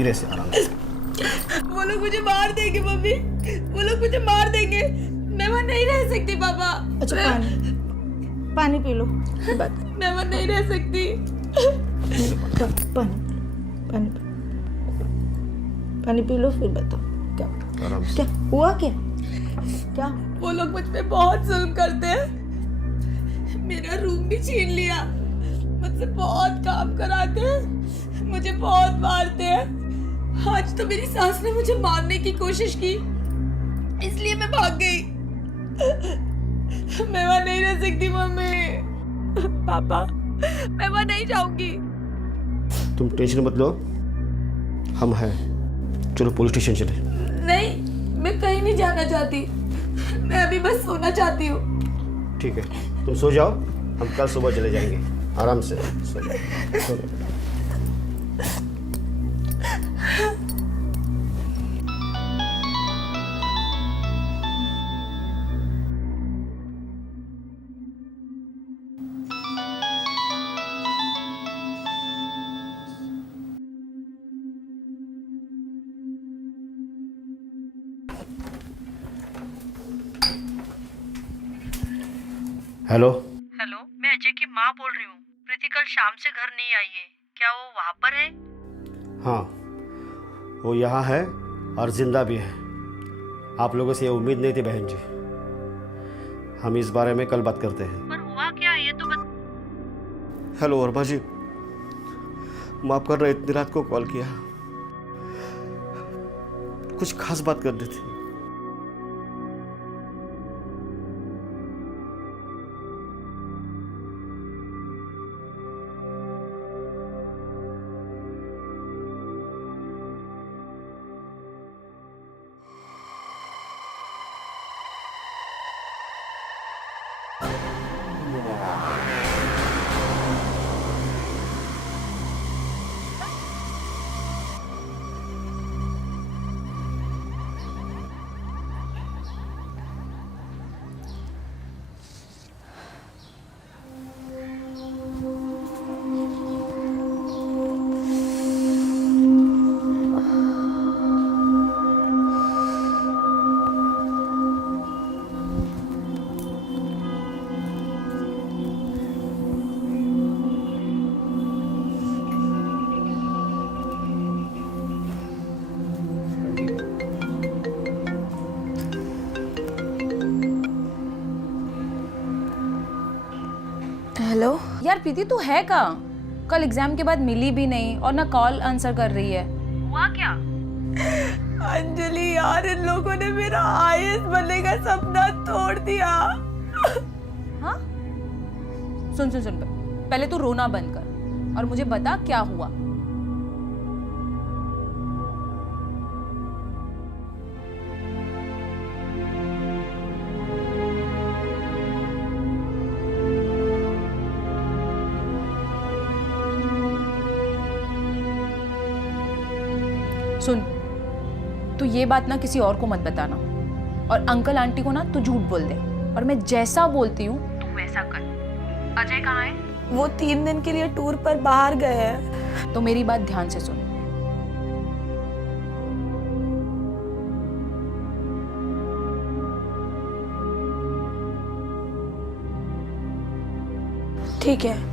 धीरे से, आराम से। वो लोग मुझे मार देंगे मम्मी, वो लोग मुझे मार देंगे। मैं वहाँ नहीं रह सकती पापा। अच्छा पानी पी लो, मैं वहाँ नहीं रह सकती। पानी पी लो, फिर बताओ क्या आराम से। क्या हुआ, क्या? वो लोग मुझ पे बहुत जुल्म करते हैं। मेरा रूम भी छीन लिया, मुझसे बहुत काम कराते हैं, मुझे बहुत मारते हैं। आज तो मेरी सास ने मुझे मारने की कोशिश की, इसलिए मैं भाग गई। मैं वहाँ नहीं रह सकती मम्मी। पापा, मैं वहाँ नहीं जाऊंगी। तुम टेंशन मत लो, हम हैं। चलो पुलिस स्टेशन चले। नहीं, मैं कहीं नहीं जाना चाहती, मैं अभी बस सोना चाहती हूँ। ठीक है, तुम सो जाओ, हम कल सुबह चले जाएंगे। आराम से सो जाओ, सो जाओ। हेलो हेलो, मैं अजय की माँ बोल रही हूँ। प्रीति कल शाम से घर नहीं आई है, क्या वो वहाँ पर है? हाँ, वो यहाँ है और जिंदा भी है। आप लोगों से ये उम्मीद नहीं थी बहन जी। हम इस बारे में कल बात करते हैं। पर हुआ क्या ये तो बता। हेलो वर्मा जी, माफ करना इतनी रात को कॉल किया, कुछ खास बात करनी थी। हेलो यार प्रीति, तू है कहाँ? कल एग्जाम के बाद मिली भी नहीं और ना कॉल आंसर कर रही है। हुआ क्या? अंजलि यार, इन लोगों ने मेरा आईएएस बनने का सपना तोड़ दिया। हाँ, सुन सुन सुन, पहले तू रोना बंद कर और मुझे बता क्या हुआ। सुन, तू ये बात ना किसी और को मत बताना, और अंकल आंटी को ना तू झूठ बोल दे, और मैं जैसा बोलती हूँ तू वैसा कर। अजय कहाँ है? वो 3 दिन के लिए टूर पर बाहर गए हैं। तो मेरी बात ध्यान से सुन। ठीक है।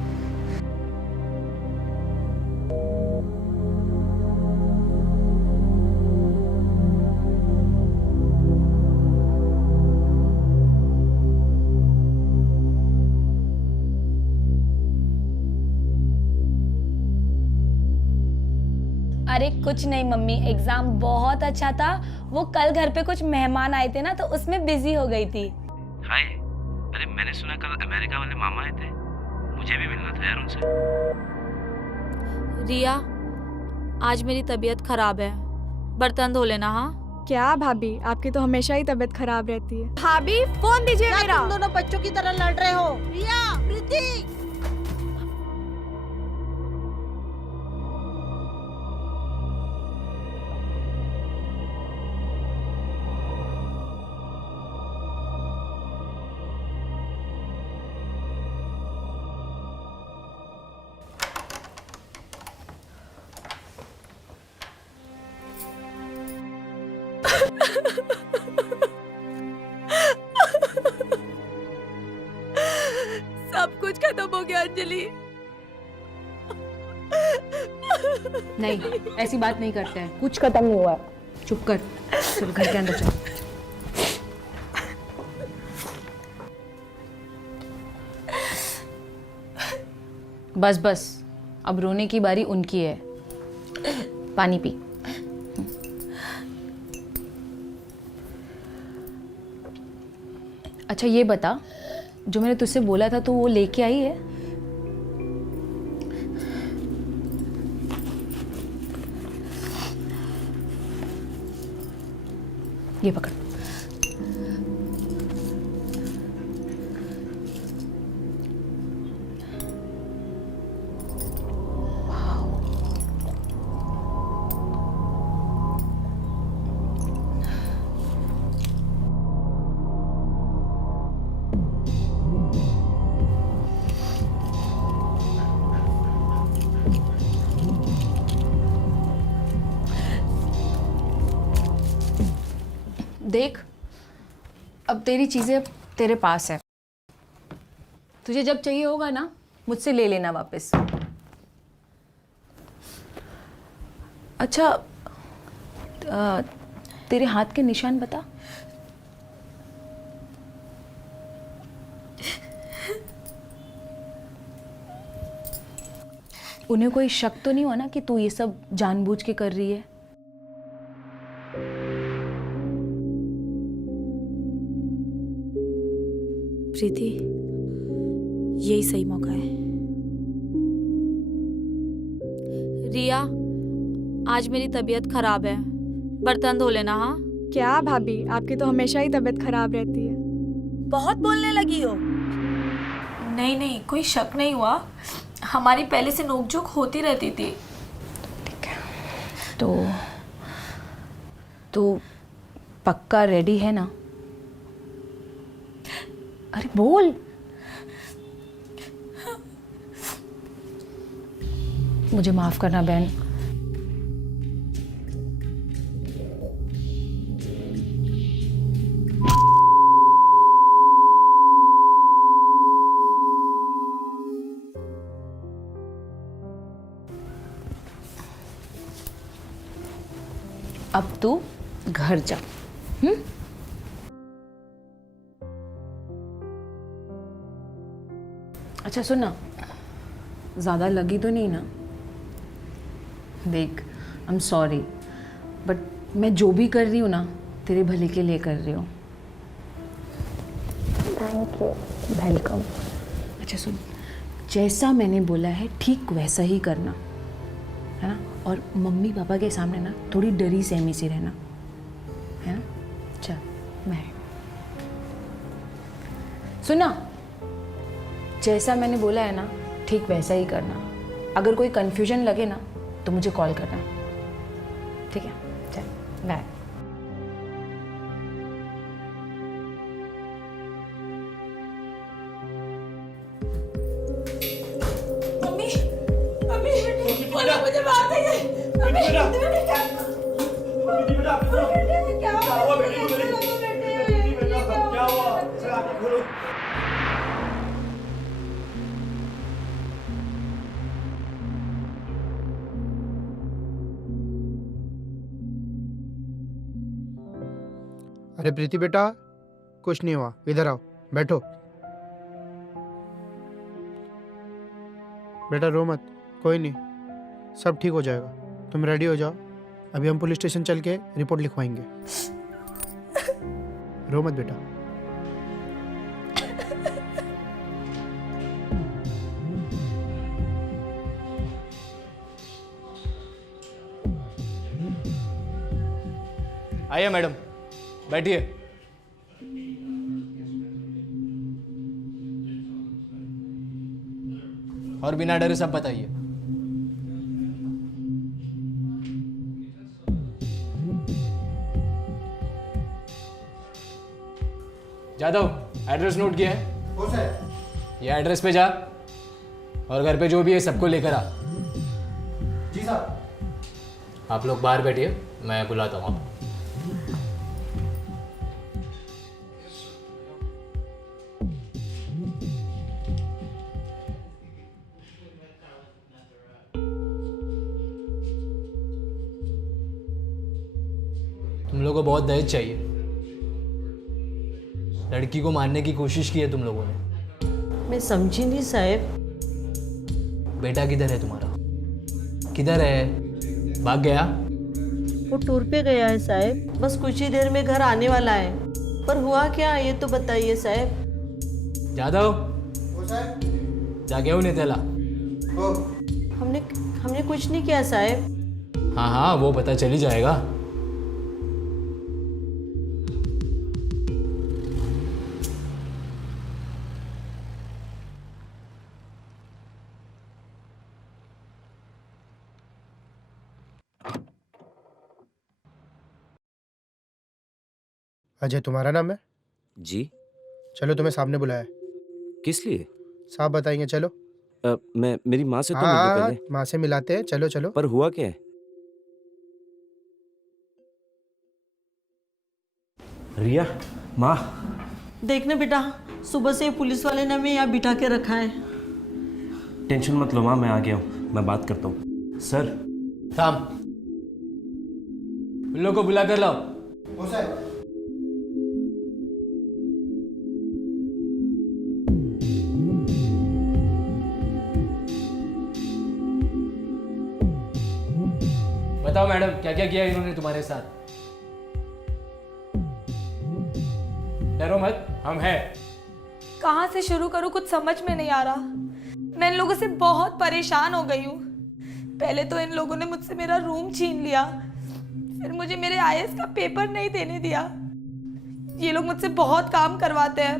अरे कुछ नहीं मम्मी, एग्जाम बहुत अच्छा था। वो कल घर पे कुछ मेहमान आए थे ना, तो उसमें बिजी हो गई थी। हाय, अरे मैंने सुना कल अमेरिका वाले मामा आए थे, मुझे भी मिलना था यार उनसे। रिया, आज मेरी तबीयत खराब है, बर्तन धो लेना। हाँ क्या भाभी, आपकी तो हमेशा ही तबीयत खराब रहती है। भाभी फोन दीजिए मेरा। तुम दोनों बच्चों की तरह लड़ रहे हो? रिया, प्रीति, सब कुछ खत्म हो गया अंजलि। नहीं, ऐसी बात नहीं करते हैं। कुछ खत्म नहीं हुआ है। चुप कर, चल घर के अंदर चल। बस बस, अब रोने की बारी उनकी है। पानी पी। अच्छा ये बता, जो मैंने तुझसे बोला था तो वो लेके आई है? ये पकड़। देख, अब तेरी चीज़ें तेरे पास है। तुझे जब चाहिए होगा ना, मुझसे ले लेना वापस। अच्छा, तेरे हाथ के निशान बता। उन्हें कोई शक तो नहीं हुआ ना कि तू ये सब जानबूझ के कर रही है? प्रीति, यही सही मौका है। रिया, आज मेरी तबीयत खराब है, बर्तन धो लेना। हाँ क्या भाभी, आपकी तो हमेशा ही तबीयत खराब रहती है। बहुत बोलने लगी हो। नहीं नहीं, कोई शक नहीं हुआ, हमारी पहले से नोकझोंक होती रहती थी। ठीक है, तो पक्का रेडी है ना? अरे बोल। मुझे माफ करना बहन। अब तू घर जा। अच्छा सुन ना, ज़्यादा लगी तो नहीं ना? देख, आई एम सॉरी, बट मैं जो भी कर रही हूँ ना, तेरे भले के लिए कर रही हूँ। Thank you. वेलकम। अच्छा सुन, जैसा मैंने बोला है ठीक वैसा ही करना है ना, और मम्मी पापा के सामने ना थोड़ी डरी सहमी सी रहना है ना। चल मैं सुना, जैसा मैंने बोला है ना ठीक वैसा ही करना। अगर कोई कंफ्यूजन लगे ना तो मुझे कॉल करना, ठीक है? चल बाय। मम्मी मम्मी बोलो, मुझे बात है। मम्मी क्या हुआ बेटे? क्या हुआ? अरे प्रीति बेटा, कुछ नहीं हुआ, इधर आओ, बैठो। बेटा रो मत, कोई नहीं, सब ठीक हो जाएगा। तुम रेडी हो जाओ, अभी हम पुलिस स्टेशन चल के रिपोर्ट लिखवाएंगे। रो मत बेटा। आइए मैडम, बैठिए। और बिना डरे सब बताइए। जादव, एड्रेस नोट किया है? हो सर। ये एड्रेस पे जा और घर पे जो भी है सबको लेकर आ। जी साहब। आप लोग बाहर बैठिए, मैं बुलाता हूँ आपको। तुम लोगों को बहुत दहेज चाहिए। लड़की को मारने की कोशिश की है तुम लोगों ने। मैं समझी नहीं साहब। बेटा किधर है तुम्हारा? किधर है? भाग गया? वो टूर पे गया है साहब, बस कुछ ही देर में घर आने वाला है। पर हुआ क्या ये तो बताइए साहब। जादव, जाके उन्हें तेला। हमने हमने कुछ नहीं किया साहब। हाँ हाँ, वो पता चल ही जाएगा। अजय तुम्हारा नाम है? जी। चलो तुम्हें सामने बुलाया है। किस लिए? साहब बताएंगे, चलो। मैं मेरी माँ से तो मिल हाँ लो पहले। माँ से मिलाते हैं, चलो चलो। पर हुआ क्या है? रिया, माँ। देखना बेटा, सुबह से पुलिस वाले ने हमें यहाँ बिठा के रखा है। टेंशन मत लो माँ, मैं आ गया हूँ, मैं बात करता हूँ। सर। थाम, उन लोगों को बुला कर लाओ। बताओ मैडम, क्या क्या किया इन्होंने तुम्हारे साथ? डरो मत, हम हैं। कहाँ से शुरू करूँ कुछ समझ में नहीं आ रहा। मैं इन लोगों से बहुत परेशान हो गई हूँ। पहले तो इन लोगों ने मुझसे मेरा रूम छीन लिया, फिर मुझे मेरे आईएएस का पेपर नहीं देने दिया। ये लोग मुझसे बहुत काम करवाते हैं,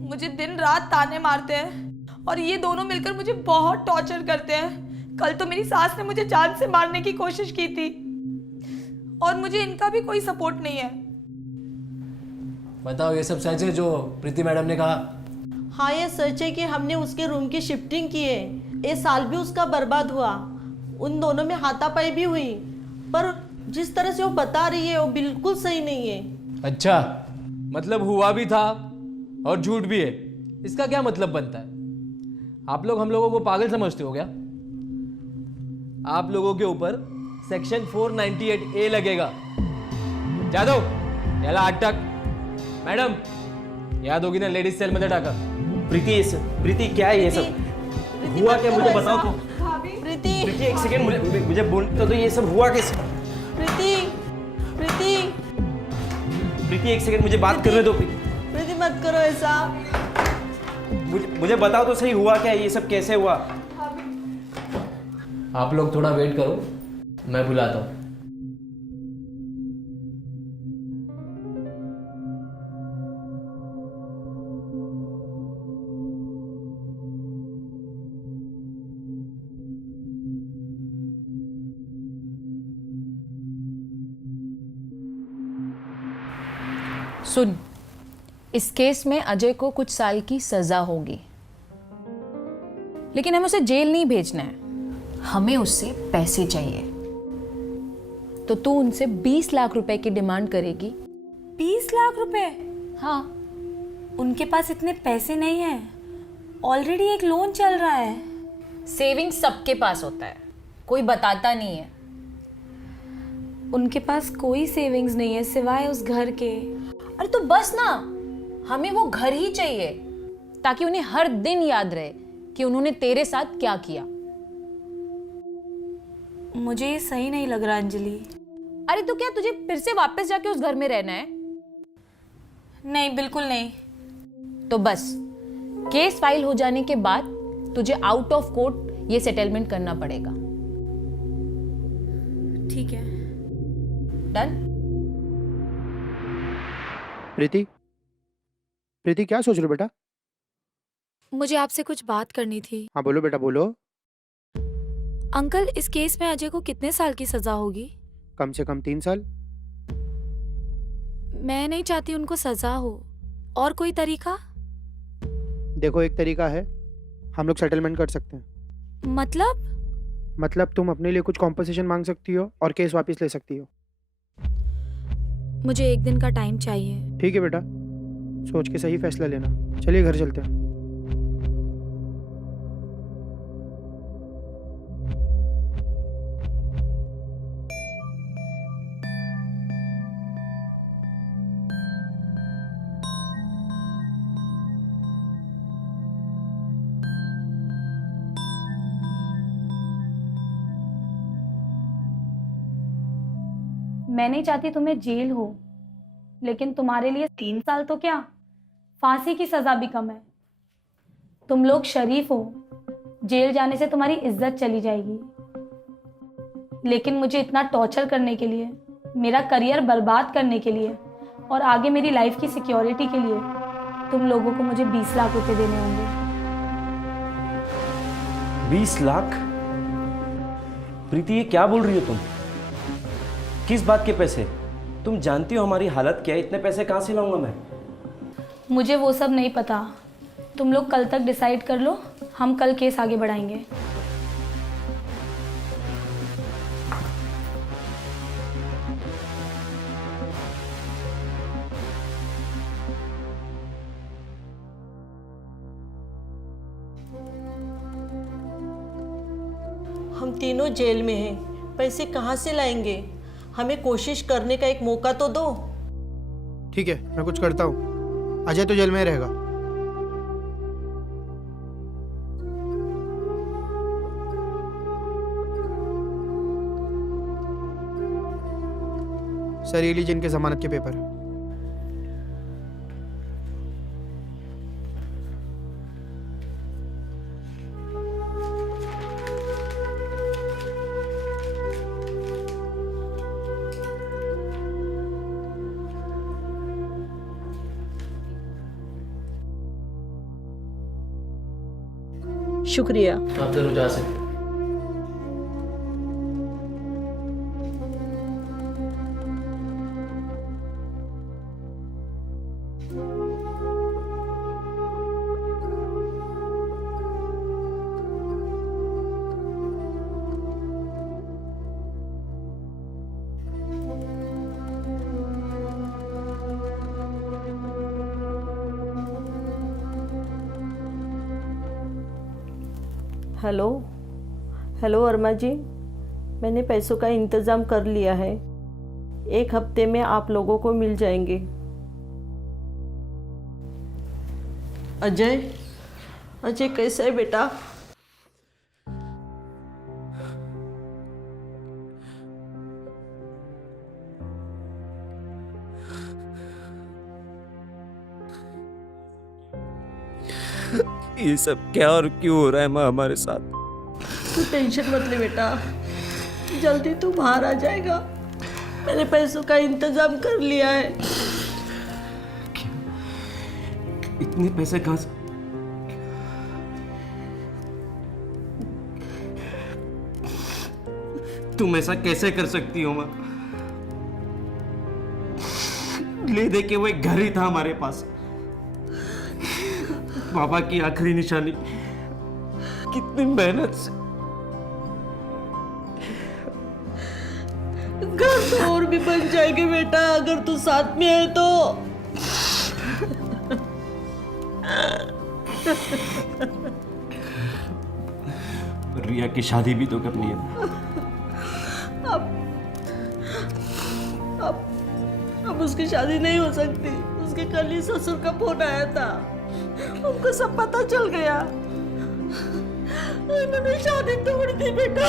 मुझे दिन रात ताने मारते हैं और ये दोनों मिलकर मुझे बहुत टॉर्चर करते हैं। कल तो मेरी सास ने मुझे जान से मारने की कोशिश की थी और मुझे इनका भी कोई सपोर्ट नहीं है। बताओ, ये सब सच है जो प्रीति मैडम ने कहा? हाँ ये सच है कि हमने उसके रूम की शिफ्टिंग की है। ये साल भी उसका बर्बाद हुआ, उन दोनों में हाथापाई भी हुई, पर जिस तरह से वो बता रही है वो बिल्कुल सही नहीं है। अच्छा, मतलब हुआ भी था और झूठ भी है। इसका क्या मतलब बनता है? आप लोग हम लोगों को पागल समझते हो क्या? आप लोगों के ऊपर सेक्शन 498A लगेगा। जादव, याला अटक। मैडम, याद होगी ना, लेडीज सेल मध्ये टाका। प्रीति क्या है ये सब? हुआ क्या मुझे बताओ तो। प्रीति प्रीति एक सेकंड, मुझे बोलने तो ये सब हुआ कैसे? प्रीति प्रीति प्रीति एक सेकंड मुझे बात करने दो। प्रीति मत करो ऐसा। मुझे बताओ तो सही, हुआ क्या, ये सब कैसे हुआ? आप लोग थोड़ा वेट करो, मैं बुलाता हूँ। सुन, इस केस में अजय को कुछ साल की सजा होगी, लेकिन हमें उसे जेल नहीं भेजना है, हमें उससे पैसे चाहिए। तो तू उनसे 20 लाख रुपए की डिमांड करेगी। 20 लाख रुपए? हाँ। उनके पास इतने पैसे नहीं हैं, ऑलरेडी एक लोन चल रहा है। सेविंग सबके पास होता है, कोई बताता नहीं है। उनके पास कोई सेविंग्स नहीं है सिवाय उस घर के। अरे तो बस ना, हमें वो घर ही चाहिए ताकि उन्हें हर दिन याद रहे कि उन्होंने तेरे साथ क्या किया। मुझे ये सही नहीं लग रहा अंजलि। अरे तो क्या तुझे फिर से वापस जाके उस घर में रहना है? नहीं, बिल्कुल नहीं। तो बस केस फाइल हो जाने के बाद तुझे आउट ऑफ कोर्ट ये सेटलमेंट करना पड़ेगा। ठीक है। डन? प्रीति, प्रीति क्या सोच रहे हो बेटा? मुझे आपसे कुछ बात करनी थी। हाँ बोलो बेटा बोलो। अंकल, इस केस में अजय को कितने साल की सजा होगी? कम से कम 3 साल। मैं नहीं चाहती उनको सजा हो, और कोई तरीका? देखो एक तरीका है, हम लोग सेटलमेंट कर सकते हैं। मतलब तुम अपने लिए कुछ कॉम्पनसेशन मांग सकती हो और केस वापस ले सकती हो। मुझे 1 दिन का टाइम चाहिए। ठीक है बेटा, सोच के सही फैसला लेना। चलिए घर चलते हैं। मैं नहीं चाहती तुम्हें जेल हो, लेकिन तुम्हारे लिए 3 साल तो क्या, फांसी की सजा भी कम है। तुम लोग शरीफ हो, जेल जाने से तुम्हारी इज्जत चली जाएगी, लेकिन मुझे इतना टॉर्चर करने के लिए, मेरा करियर बर्बाद करने के लिए और आगे मेरी लाइफ की सिक्योरिटी के लिए तुम लोगों को मुझे 20 लाख रुपए देने होंगे। 20 लाख? प्रीति, ये क्या बोल रही हो तुम? किस बात के पैसे? तुम जानती हो हमारी हालत क्या है, इतने पैसे कहाँ से लाऊंगा मैं? मुझे वो सब नहीं पता, तुम लोग कल तक डिसाइड कर लो, हम कल केस आगे बढ़ाएंगे। हम तीनों जेल में हैं, पैसे कहाँ से लाएंगे? हमें कोशिश करने का एक मौका तो दो। ठीक है, मैं कुछ करता हूँ। अजय तो जेल में ही रहेगा। सर, ये लीजिए इनके जमानत के पेपर। शुक्रिया। आप जरूर जा सकते। हेलो हेलो वर्मा जी, मैंने पैसों का इंतज़ाम कर लिया है। 1 हफ्ते में आप लोगों को मिल जाएंगे। अजय, अजय कैसा है बेटा? ये सब क्या और क्यों हो रहा है माँ हमारे साथ? तू टेंशन मत ले बेटा, जल्दी तू बाहर आ जाएगा। मैंने पैसों का इंतजाम कर लिया है। इतने पैसे कहाँ से? तुम ऐसा कैसे कर सकती हो माँ? ले दे के वो एक घर ही था हमारे पास, बाबा की आखिरी निशानी। कितनी मेहनत से घर तो और भी बन जाएंगे बेटा, अगर तू साथ में है तो। रिया की शादी भी तो करनी है। अब उसकी शादी नहीं हो सकती। उसके कल ही ससुर का फोन आया था, उनको सब पता चल गया, उन्होंने शादी तोड़ दी बेटा।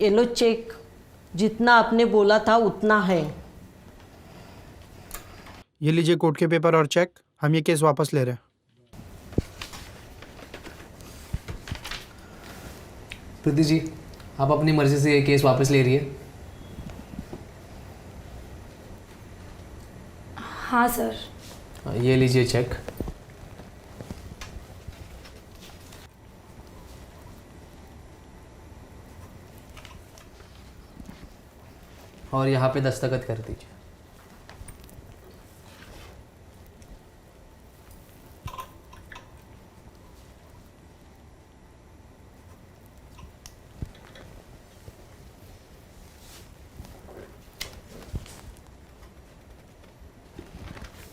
ये लो चेक, जितना आपने बोला था उतना है। ये लीजिए कोर्ट के पेपर और चेक। हम ये केस वापस ले रहे हैं। प्रीति जी, आप अपनी मर्जी से ये केस वापस ले रही है? हाँ सर। ये लीजिए चेक। और यहाँ पे दस्तखत कर दीजिए।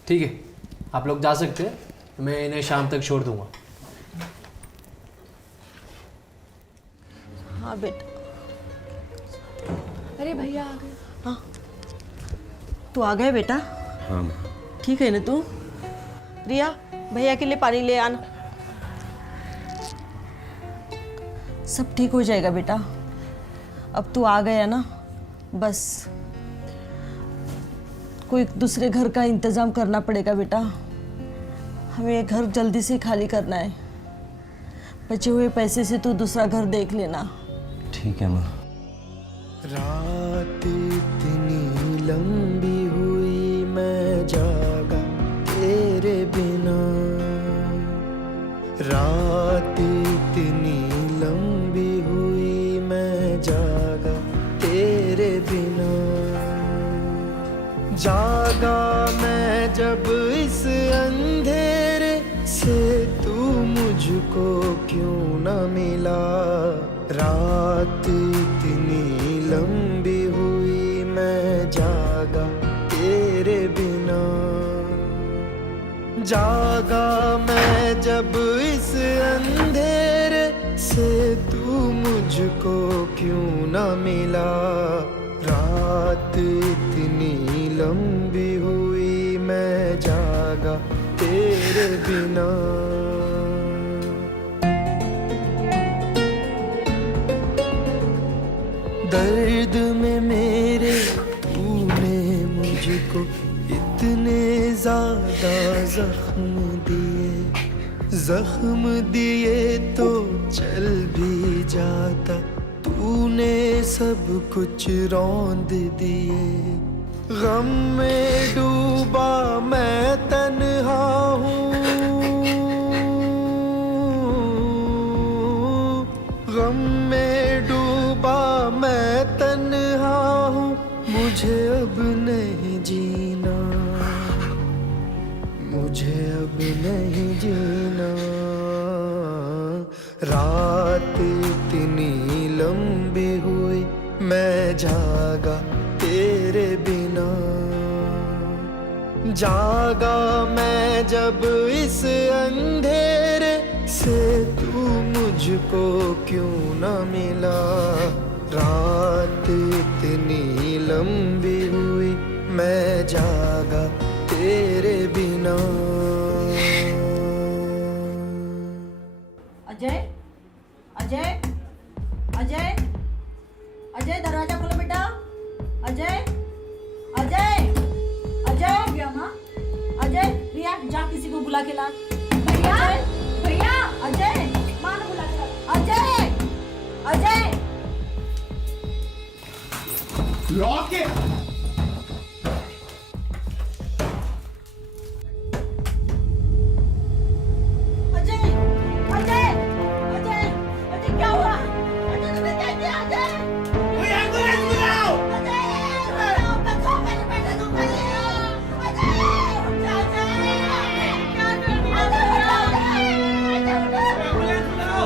ठीक है, आप लोग जा सकते हैं, मैं इन्हें शाम तक छोड़ दूंगा। हाँ बेटा। अरे भैया आ गए। हाँ, तू आ गए बेटा? हाँ। ठीक है ना तू? रिया, भैया के लिए पानी ले आना। सब ठीक हो जाएगा बेटा। अब तू आ गया ना, बस कोई दूसरे घर का इंतजाम करना पड़ेगा बेटा। हमें ये घर जल्दी से खाली करना है। बचे हुए पैसे से तू दूसरा घर देख लेना। ठीक है माँ। रात इतनी लंबी हुई मैं जागा तेरे बिना। रात इतनी लंबी हुई मैं जागा तेरे बिना। जागा मैं जब इस अंधेरे से, तू मुझको क्यों न मिला। रात इतनी लंबी हुई मैं जागा तेरे बिना। जागा मैं जब इस अंधेरे से, तू मुझको क्यों न मिला। रात इतनी लंबी हुई मैं जागा तेरे बिना। दर्द में मेरे तूने मुझको इतने ज्यादा जख्म दिए। जख्म दिए तो चल भी जाता, तूने सब कुछ रौंद दिए। गम में डूबा मैं तन्हा हूँ। गम में डूबा मैं तन्हा हूँ, मुझे अब नहीं जीना। मुझे अब नहीं जीना। रात इतनी लंबी हुई मैं जागा तेरे बिना। जागा मैं जब इस अंधेरे से, तू मुझको क्यों न मिला। रात इतनी लंबी हुई मैं जागा तेरे बिना। अजय, अजय, अजय, अजय दरवाजा खोलो बेटा। अजय, अजय, अजय। क्या माँ? अजय, रिया जा किसी को बुला के ला। भैया, भैया, अजय, माँ ने बुला के ला। अजय, अजय। लॉक के अजय, अजय, अजय, अजय क्या हुआ? अजय तुमने क्या किया? अजय, एम्बुलेंस बुलाओ। अजय, बुलाओ, बचाओ मेरे बेटे को। अजय, अजय, क्या कर दिया? अजय, एम्बुलेंस बुलाओ।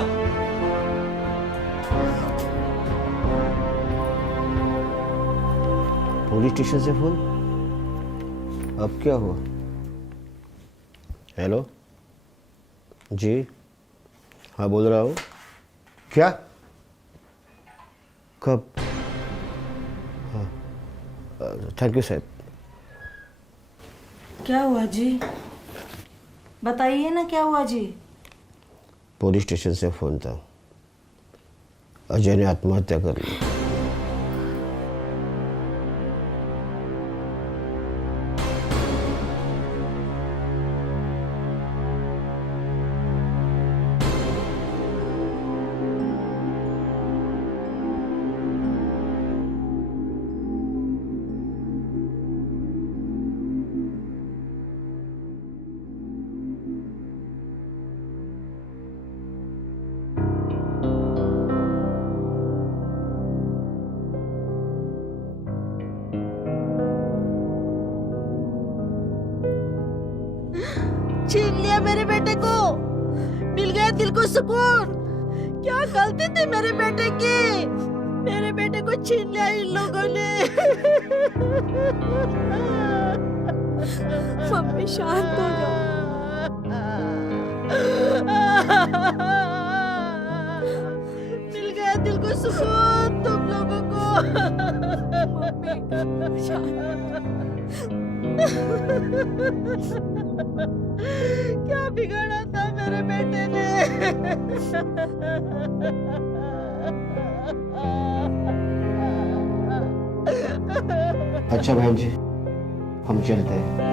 पुलिस स्टेशन से फोन। अब क्या हुआ? हेलो जी, हाँ बोल रहा हूँ। क्या? कब? हाँ, थैंक यू साहब। क्या हुआ जी? बताइए ना क्या हुआ जी? पुलिस स्टेशन से फोन था, अजय ने आत्महत्या कर ली। छीन लिया मेरे बेटे को, मिल गया दिल को सुकून। क्या गलती थी मेरे बेटे की? मेरे बेटे को छीन लिया इन लोगों ने। मम्मी शांत हो जाओ। मिल गया दिल को सुकून तुम लोगों को। मम्मी क्या बिगाड़ा था मेरे बेटे ने। अच्छा बहन जी, हम चलते हैं।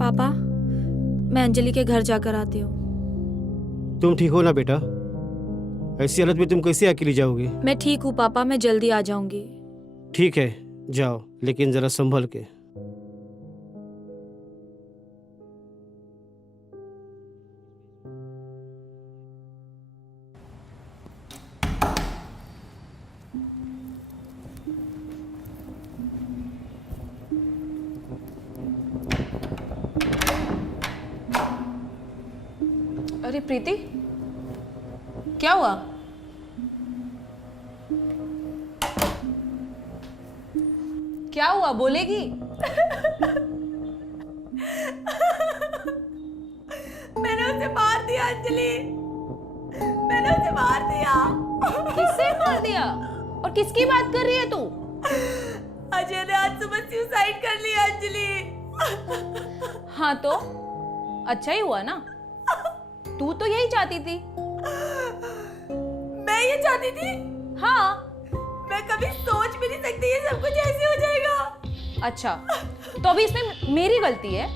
पापा, मैं अंजलि के घर जाकर आती हूँ। तुम ठीक हो ना बेटा? ऐसी हालत में तुम कैसे अकेली जाओगी? मैं ठीक हूँ पापा, मैं जल्दी आ जाऊंगी। ठीक है, जाओ, लेकिन जरा संभल के। अरे प्रीति, क्या हुआ? क्या हुआ, बोलेगी? मैंने उसे मार दिया अंजलि, मैंने उसे मार दिया। किससे मार दिया? और किसकी बात कर रही है तू? अजय ने आज सुबह सुसाइड कर लिया अंजलि। हाँ तो अच्छा ही हुआ ना, तू तो यही चाहती थी। मैं ये चाहती थी? हाँ। मैं कभी सोच भी नहीं सकती ये सब कुछ ऐसे हो जाएगा। अच्छा, तो अभी इसमें मेरी गलती है?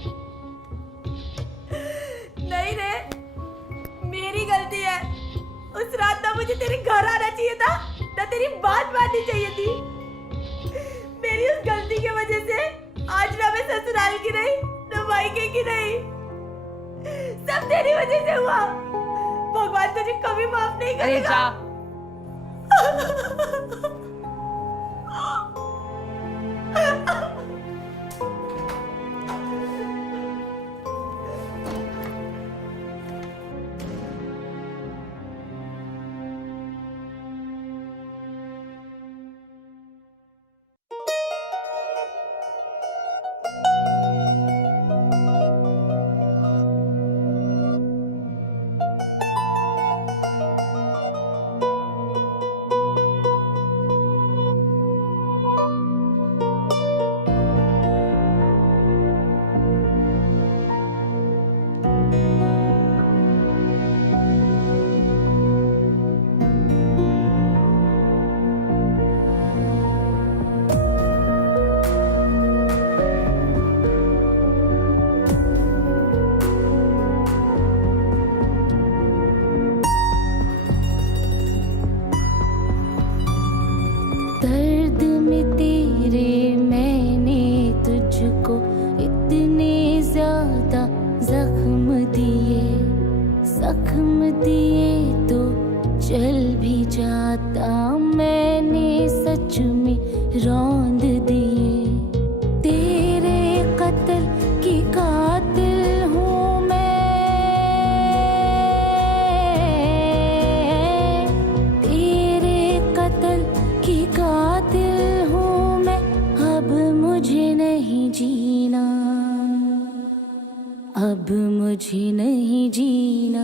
नहीं रे, मेरी गलती है। उस रात ना मुझे तेरे घर आना चाहिए था, ना तेरी बात माननी चाहिए थी। मेरी उस गलती की वजह से आज ना मैं ससुराल की रही, ना मायके की रही। सब तेरी वजह से हुआ। भगवान तुझे कभी माफ नहीं अरे करेगा। जा। दर्द में तेरे मैंने तुझको इतने ज्यादा जख्म दिए तो चल भी जाता। मैंने सच में रौंद दिए। तेरे कत्ल की कातिल हूँ मैं, तेरे कत्ल की कातिल हूँ मैं। अब मुझे नहीं जीना, अब मुझे नहीं जीना।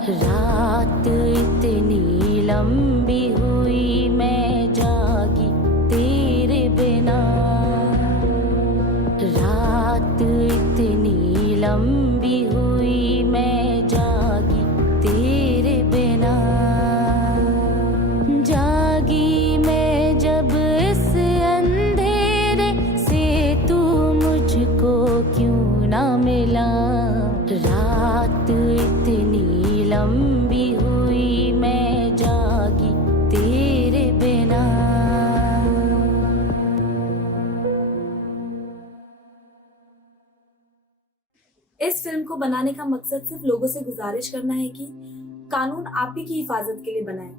रात इतनी लंबी हुई मैं जागी तेरे बिना। रात इतनी लंबी हुई मैं जागी तेरे बिना। जागी मैं जब इस अंधेरे से, तू मुझको क्यों ना मिला। रात इतनी लंबी हुई मैं जागी तेरे बिना। इस फिल्म को बनाने का मकसद सिर्फ लोगों से गुजारिश करना है कि कानून आप ही की हिफाजत के लिए बना है।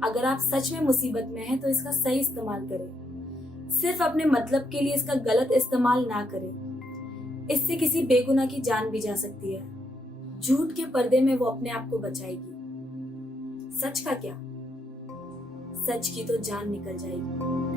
अगर आप सच में मुसीबत में हैं तो इसका सही इस्तेमाल करें। सिर्फ अपने मतलब के लिए इसका गलत इस्तेमाल ना करें। इससे किसी बेगुनाह की जान भी जा सकती है। झूठ के पर्दे में वो अपने आप को बचाएगी। सच का क्या? सच की तो जान निकल जाएगी।